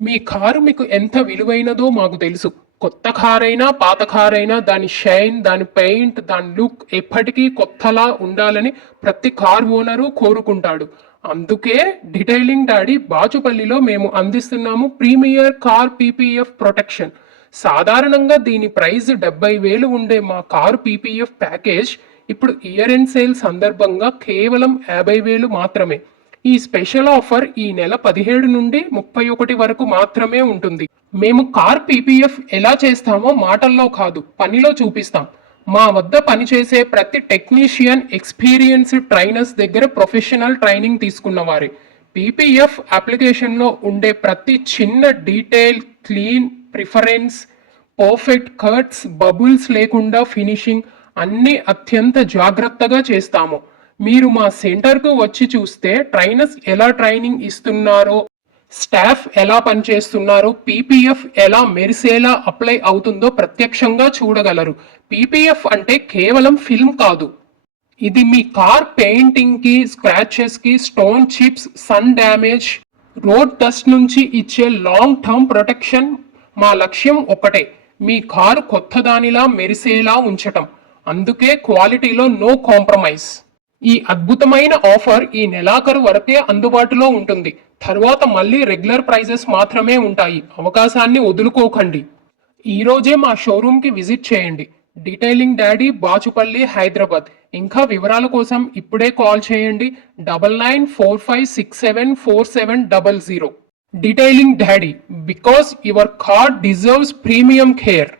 మీ car మీకు ఎంత విలువైనదో మాకు తెలుసు. కొత్త కారైనా, పాత కారైనా దాని షైన్, దాని పెయింట్, దాని లుక్ ఎప్పటికీ కొత్తలా ఉండాలని ప్రతి కార్ ఓనరు కోరుకుంటాడు. అందుకే డీటెయిలింగ్ డాడీ బాచుపల్లిలో మేము అందిస్తున్నాము ప్రీమియర్ కార్ పీపీఎఫ్ ప్రొటెక్షన్. సాధారణంగా దీని ప్రైస్ 70,000 ఉండే మా కారు పీపీఎఫ్ ప్యాకేజ్ ఇప్పుడు ఇయర్ ఎండ్ సేల్ సందర్భంగా కేవలం 50,000 మాత్రమే. ఈ స్పెషల్ ఆఫర్ ఈ నెల 17 నుండి 31 వరకు మాత్రమే ఉంటుంది. మేము కార్ పీపీఎఫ్ ఎలా చేస్తామో మాటల్లో కాదు, పనిలో చూపిస్తాం. మా వద్ద పనిచేసే ప్రతి టెక్నీషియన్ ఎక్స్పీరియన్స్డ్ ట్రైనర్స్ దగ్గర ప్రొఫెషనల్ ట్రైనింగ్ తీసుకున్నవారే. పీపీఎఫ్ అప్లికేషన్లో ఉండే ప్రతి చిన్న detail, clean, preference, perfect cuts, bubbles లేకుండా ఫినిషింగ్ అన్ని అత్యంత జాగ్రత్తగా చేస్తాము. మీరు మా సెంటర్కు వచ్చి చూస్తే ట్రైనర్స్ ఎలా ట్రైనింగ్ ఇస్తున్నారో, స్టాఫ్ ఎలా పనిచేస్తున్నారో, పీపీఎఫ్ ఎలా మెరిసేలా అప్లై అవుతుందో ప్రత్యక్షంగా చూడగలరు. పీపీఎఫ్ అంటే కేవలం ఫిల్మ్ కాదు. ఇది మీ కార్ పెయింటింగ్కి, స్క్రాచెస్కి, stone chips, sun damage, road dust నుంచి ఇచ్చే లాంగ్ టర్మ్ ప్రొటెక్షన్. మా లక్ష్యం ఒకటే, మీ కారు కొత్తదానిలా మెరిసేలా ఉంచటం. అందుకే క్వాలిటీలో నో కాంప్రమైజ్. ఈ అద్భుతమైన ఆఫర్ ఈ నెలాఖరు వరకే అందుబాటులో ఉంటుంది. తర్వాత మళ్ళీ రెగ్యులర్ ప్రైజెస్ మాత్రమే ఉంటాయి. అవకాశాన్ని వదులుకోకండి. ఈరోజే మా షోరూమ్కి విజిట్ చేయండి. Detailing daddy, Bachupalli, Hyderabad. ఇంకా వివరాల కోసం ఇప్పుడే కాల్ చేయండి 9945674700. Detailing daddy, because your car deserves premium care.